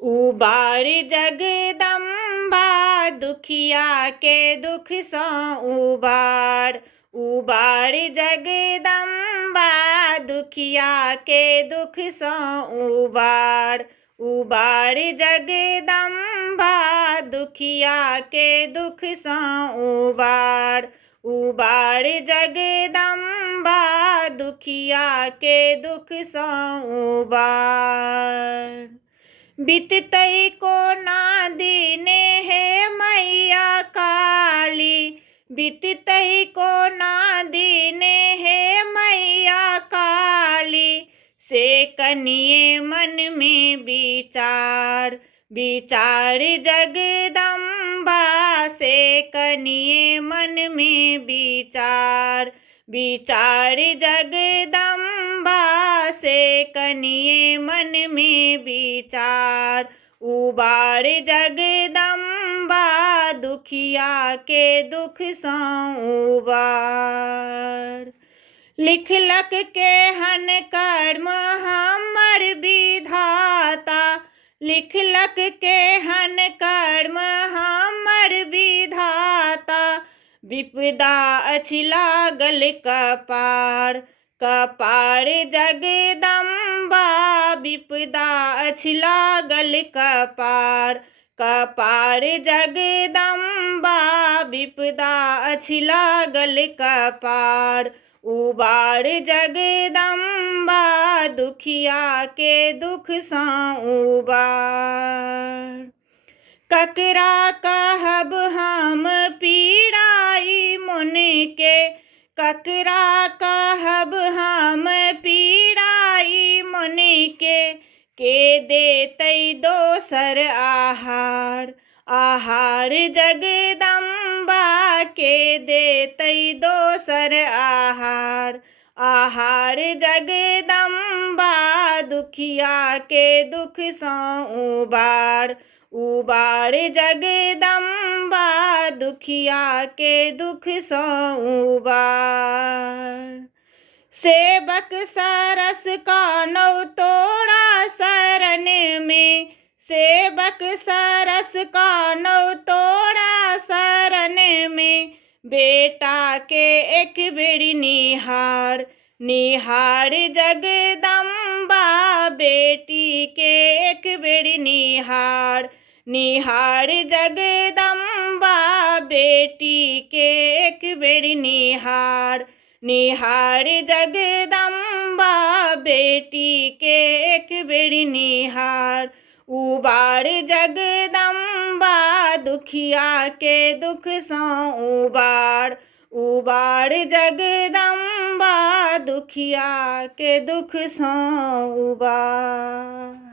उबार जगदम्बा दुखिया के दुख सौ उबार। उबार जगदम्बा दुखिया के दुख सौ उबार। उबार जगदम्बा दुखिया के दुख सौ उबार। उबार जगदम्बा दुखिया के दुख सौ उबार। बीततई को ना दीने है मैया काली। बीततई को ना दीने है मैया काली। से कनिए मन में विचार। विचार जगदम्बा से कनिए मन में विचार। विचार जगदम्बा से कनिए मन में विचार। उबार जगदम्बा दुखिया के दुख सौ उबार। लिख लख के हन कर्म हमर विधाता। लिख लख के हन कर्म हमर विधाता। विपदा अछि लागल कपार। कपार जगदम्बा विपदा अछि लागल कपार। कपार जगदम्बा विपदा अछि लागल कपार। उबार जगदम्बा दुखिया के दुख सौ उबार। ककरा कहब हम पीड़ाई मन के। ककरा कहब हम पीड़ाई मन के देतै दोसर आहार। आहार जगदम्बा के देतै दोसर आहार। आहार जगदम्बा दुखिया के दुख सौ उबार। उबार जगदम्बा दुखिया के दुख सौ उबार। सेवक सरस कानौ तोरा शरण में। सेवक सरस कानौ तोरा शरण में। बेटा के एक बेरी निहार। निहार जगदम्बा बेटी के एक बेरी निहार। निहार जगदम्बा बेटी के एक बेरी निहार। निहार जगदम्बा बेटी के एक बेरी निहार। उबार जगदम्बा दुखिया के दुख सौ उबार। उबार जगदम्बा दुखिया के दुख सौ उबार।